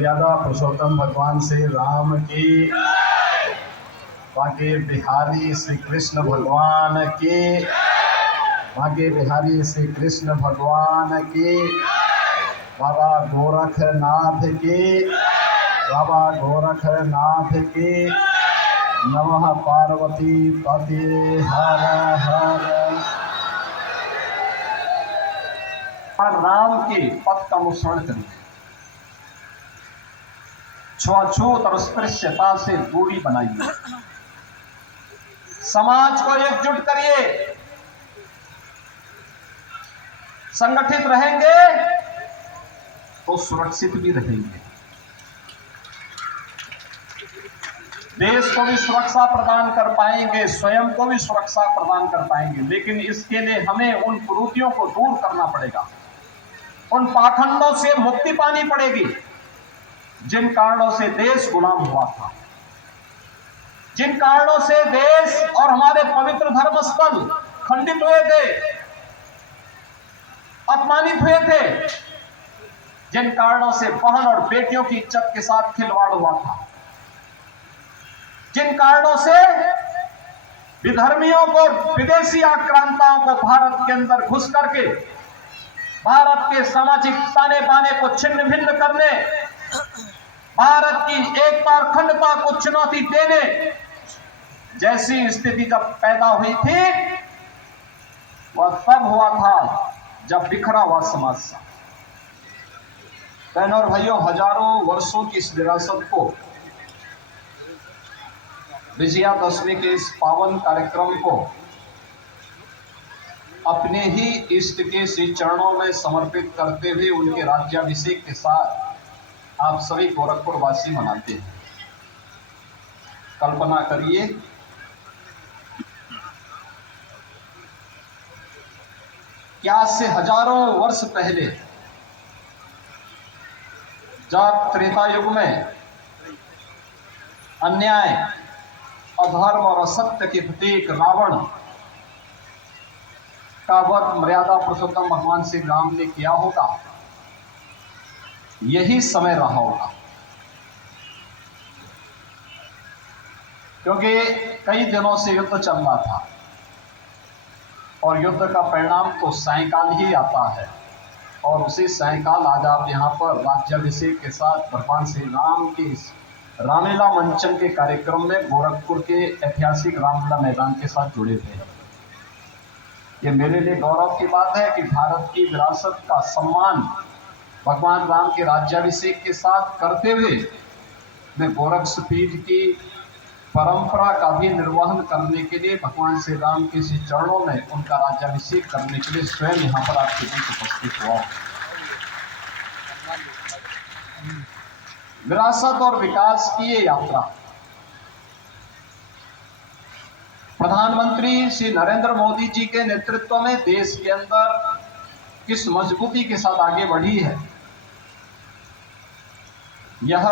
मर्यादा पुरुषोत्तम भगवान श्री राम की, बांके बिहारी श्री कृष्ण भगवान की, बांके बिहारी श्री कृष्ण भगवान की, बाबा गोरखनाथ की, बाबा गोरखनाथ की। नमः पार्वती पते हर हर। राम के पथ का अनुसरण करिए, छुआछूत और स्पृश्यता से दूरी बनाइए, समाज को एकजुट करिए। संगठित रहेंगे तो सुरक्षित भी रहेंगे, देश को भी सुरक्षा प्रदान कर पाएंगे, स्वयं को भी सुरक्षा प्रदान कर पाएंगे। लेकिन इसके लिए हमें उन कुरीतियों को दूर करना पड़ेगा, उन पाखंडों से मुक्ति पानी पड़ेगी जिन कारणों से देश गुलाम हुआ था, जिन कारणों से देश और हमारे पवित्र धर्म स्थल खंडित हुए थे, अपमानित हुए थे, जिन कारणों से बहन और बेटियों की इज्जत के साथ खिलवाड़ हुआ था, जिन कारणों से विधर्मियों को, विदेशी आक्रांताओं को भारत के अंदर घुस करके भारत के सामाजिक ताने बाने को छिन्न भिन्न करने, भारत की एकता और अखंडता को चुनौती देने जैसी स्थिति जब पैदा हुई थी, वह तब हुआ था जब बिखरा हुआ समाज था। बहनों और भाइयों, हजारों वर्षों की इस विरासत को, विजयादशमी के इस पावन कार्यक्रम को अपने ही इष्ट के श्री चरणों में समर्पित करते हुए उनके राज्याभिषेक के साथ आप सभी गोरखपुर वासी मनाते हैं। कल्पना करिए कि आज से हजारों वर्ष पहले जब त्रेता युग में अन्याय, अधर्म और असत्य के प्रतीक रावण का वध मर्यादा पुरुषोत्तम भगवान श्री राम ने किया होगा, यही समय रहा होगा। क्योंकि कई दिनों से युद्ध चल रहा था और युद्ध का परिणाम तो सायंकाल ही आता है, और उसी सायंकाल आज आप यहाँ पर राज्याभिषेक के साथ भगवान श्री राम के रामलीला मंचन के कार्यक्रम में गोरखपुर के ऐतिहासिक रामलीला मैदान के साथ जुड़े थे। ये मेरे लिए गौरव की बात है कि भारत की विरासत का सम्मान भगवान राम के राज्याभिषेक के साथ करते हुए मैं गोरक्षपीठ की परंपरा का भी निर्वहन करने के लिए भगवान श्री राम के श्री चरणों में उनका राज्याभिषेक करने के लिए स्वयं यहाँ पर आपके बीच उपस्थित हुआ। विरासत और विकास की ये यात्रा प्रधानमंत्री श्री नरेंद्र मोदी जी के नेतृत्व में देश के अंदर किस मजबूती के साथ आगे बढ़ी है, यह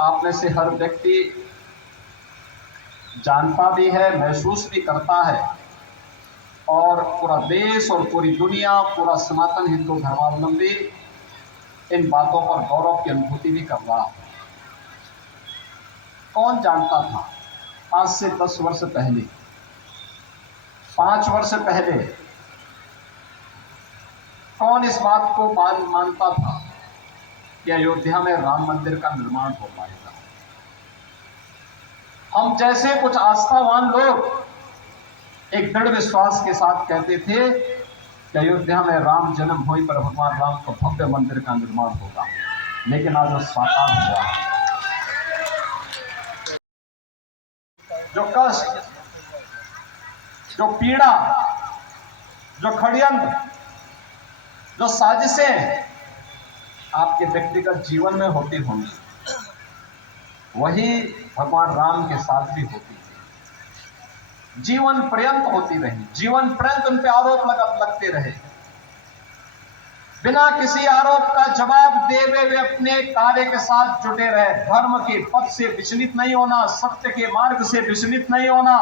आप में से हर व्यक्ति जानता भी है, महसूस भी करता है, और पूरा देश और पूरी दुनिया, पूरा सनातन हिंदू धर्मावलंबी इन बातों पर गौरव की अनुभूति भी कर रहा है। कौन जानता था आज से 10 वर्ष पहले, 5 वर्ष पहले कौन इस बात को मानता था कि अयोध्या में राम मंदिर का निर्माण हो पाएगा। हम जैसे कुछ आस्थावान लोग एक दृढ़ विश्वास के साथ कहते थे कि अयोध्या में राम जन्मभूमि पर भगवान राम का भव्य मंदिर का निर्माण होगा, लेकिन आज वो साकार हुआ। जो कष्ट, जो पीड़ा, जो षड्यंत्र, जो साजिशें आपके व्यक्तिगत जीवन में होती होंगी, वही भगवान राम के साथ भी होती थी, जीवन पर्यंत होती रही। जीवन पर्यंत उन पे आरोप लगते रहे, बिना किसी आरोप का जवाब दे वे अपने कार्य के साथ जुटे रहे। धर्म के पथ से विचलित नहीं होना, सत्य के मार्ग से विचलित नहीं होना,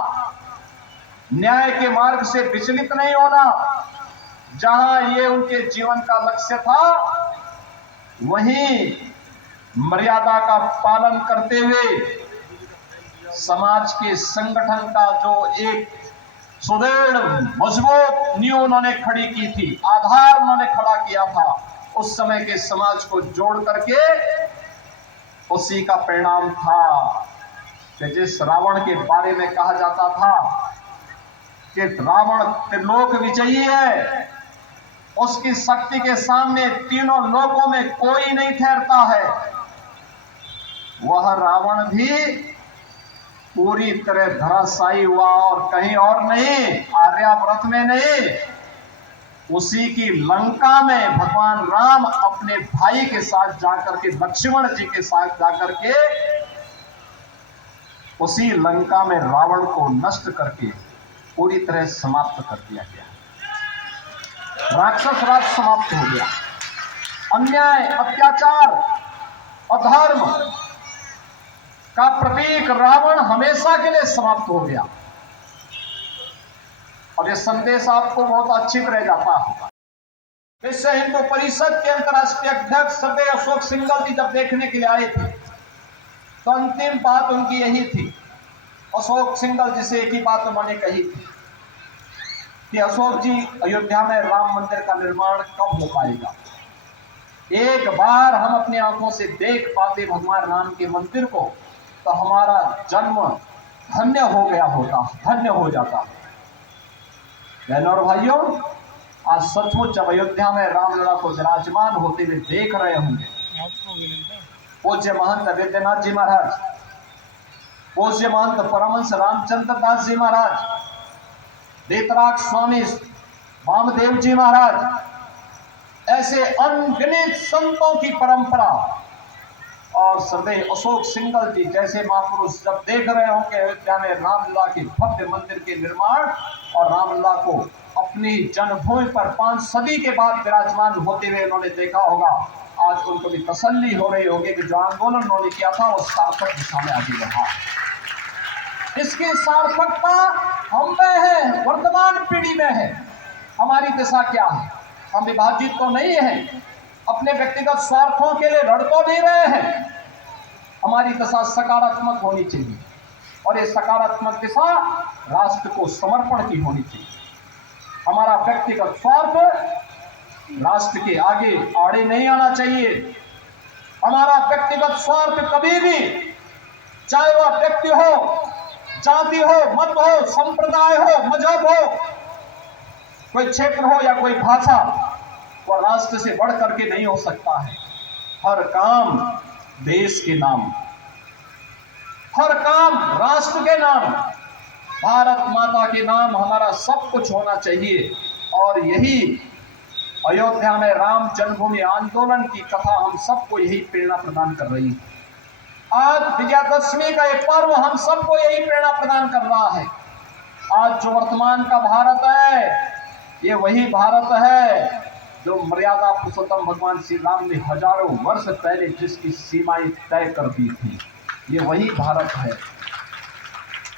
न्याय के मार्ग से विचलित नहीं होना। जहां ये उनके जीवन का लक्ष्य था, वहीं मर्यादा का पालन करते हुए समाज के संगठन का जो एक सुदृढ़ मजबूत नींव उन्होंने खड़ी की थी, आधार उन्होंने खड़ा किया था, उस समय के समाज को जोड़ करके उसी का परिणाम था कि जिस रावण के बारे में कहा जाता था कि रावण त्रिलोक विजयी है, उसकी शक्ति के सामने तीनों लोकों में कोई नहीं ठहरता है, वह रावण भी पूरी तरह धराशायी हुआ और कहीं और नहीं, आर्यावर्त में नहीं, उसी की लंका में भगवान राम अपने भाई के साथ जाकर के, लक्ष्मण जी के साथ जाकर के उसी लंका में रावण को नष्ट करके पूरी तरह समाप्त कर दिया गया। राक्षस राज समाप्त हो गया। अन्याय, अत्याचार, अधर्म का प्रतीक रावण हमेशा के लिए समाप्त हो गया। और यह संदेश आपको बहुत अच्छी तरह जाता होगा। विश्व हिंदू परिषद के अंतर्राष्ट्रीय अध्यक्ष सर्वे अशोक सिंघल जी जब देखने के लिए आए थे तो अंतिम बात उनकी यही थी। अशोक सिंघल जी से एक ही बात उन्होंने कही थी कि अशोक जी, अयोध्या में राम मंदिर का निर्माण कब हो पाएगा? एक बार हम अपनी आंखों से देख पाते भगवान राम के मंदिर को तो हमारा जन्म धन्य हो गया होता, धन्य हो जाता। बहनों और भाइयों, आज सचमुच जब अयोध्या में रामलला को विराजमान होते हुए देख रहे होंगे, पूज्य महंत विद्यानाथ जी महाराज, पूज्य महंत परमहंस रामचंद्र दास जी महाराज, देतराग स्वामी वामदेव जी महाराज, ऐसे अनगिनत संतों की परंपरा और सर्वे अशोक सिंघल जी जैसे महापुरुष जब देख रहे होंगे अयोध्या में रामलला के भव्य मंदिर के निर्माण और रामलला को अपनी जन्मभूमि पर 5 सदी के बाद विराजमान होते हुए उन्होंने देखा होगा, आज उनको भी तसल्ली हो रही होगी कि जो आंदोलन उन्होंने किया था वो सार्थक दिशा में आगे बढ़ा। इसकी सार्थकता हम में है, वर्तमान पीढ़ी में है। हमारी दिशा क्या है? हम विभाजित तो नहीं है, अपने व्यक्तिगत स्वार्थों के लिए लड़ तो नहीं रहे हैं। हमारी दिशा सकारात्मक होनी चाहिए और ये सकारात्मक दिशा राष्ट्र को समर्पण की होनी चाहिए। हमारा व्यक्तिगत स्वार्थ राष्ट्र के आगे आड़े नहीं आना चाहिए। हमारा व्यक्तिगत स्वार्थ कभी भी, चाहे वह व्यक्ति हो, जाति हो, मत हो, संप्रदाय हो, मजहब हो, कोई क्षेत्र हो या कोई भाषा, वह राष्ट्र से बढ़ करके नहीं हो सकता है। हर काम देश के नाम, हर काम राष्ट्र के नाम, भारत माता के नाम हमारा सब कुछ होना चाहिए। और यही अयोध्या में राम जन्मभूमि आंदोलन की कथा हम सबको यही प्रेरणा प्रदान कर रही है। आज विजयादशमी का एक पर्व हम सबको यही प्रेरणा प्रदान कर रहा है। आज जो वर्तमान का भारत है, ये वही भारत है जो मर्यादा पुरुषोत्तम भगवान श्री राम ने हजारों वर्ष पहले जिसकी सीमाएं तय कर दी थी, ये वही भारत है।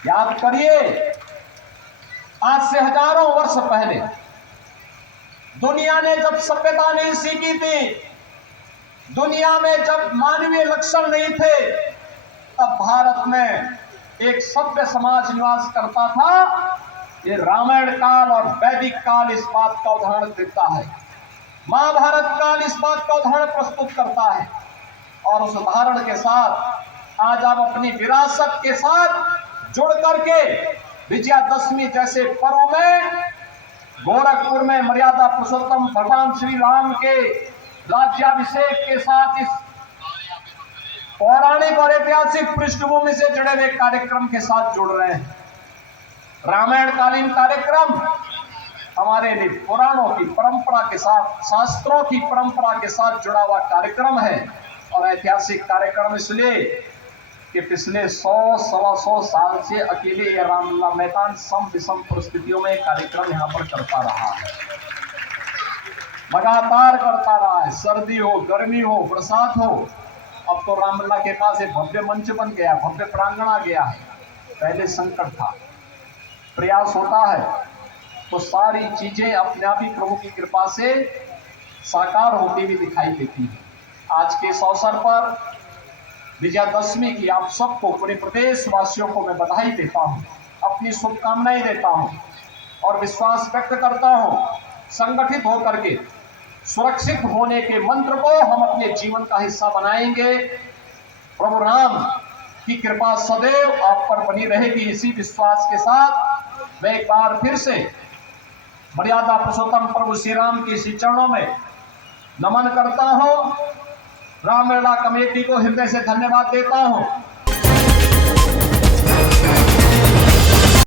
याद करिए, आज से हजारों वर्ष पहले दुनिया ने जब सभ्यता नहीं सीखी थी, दुनिया में जब मानवीय लक्षण नहीं थे, तब भारत में एक सभ्य समाज निवास करता था। ये रामायण काल और वैदिक काल इस बात का उदाहरण देता है, महाभारत काल इस बात का उदाहरण प्रस्तुत करता है। और उस उदाहरण के साथ आज आप अपनी विरासत के साथ जुड़ करके विजयादशमी जैसे पर्व में गोरखपुर में मर्यादा पुरुषोत्तम भगवान श्री राम के राज्याभिषेक के साथ इस पौराणिक और ऐतिहासिक पृष्ठभूमि से जुड़े हुए कार्यक्रम के साथ जुड़ रहे हैं। रामायण कालीन कार्यक्रम हमारे लिए पुराणों की परंपरा के साथ, शास्त्रों की परंपरा के साथ जुड़ा हुआ कार्यक्रम है। और ऐतिहासिक कार्यक्रम इसलिए कि पिछले 100-125 साल से अकेले ये रामलला मैदान सम विषम परिस्थितियों में कार्यक्रम यहाँ पर करता रहा है, लगातार करता रहा है। सर्दी हो, गर्मी हो, बरसात हो, अब तो रामलला के पास एक भव्य मंच बन गया, भव्य प्रांगण आ गया है। पहले संकट था, प्रयास होता है तो सारी चीजें अपने आप ही प्रभु की कृपा से साकार होती हुई दिखाई देती है। आज के इस अवसर पर विजयादशमी की आप सबको, पूरे प्रदेश वासियों को मैं बधाई देता हूँ, अपनी शुभकामनाएं देता हूँ और विश्वास व्यक्त करता हूँ संगठित होकर के सुरक्षित होने के मंत्र को हम अपने जीवन का हिस्सा बनाएंगे। प्रभु राम की कृपा सदैव आप पर बनी रहेगी। इसी विश्वास के साथ मैं एक बार फिर से मर्यादा पुरुषोत्तम प्रभु श्री राम के इसी चरणों में नमन करता हूं। रामलीला कमेटी को हृदय से धन्यवाद देता हूं।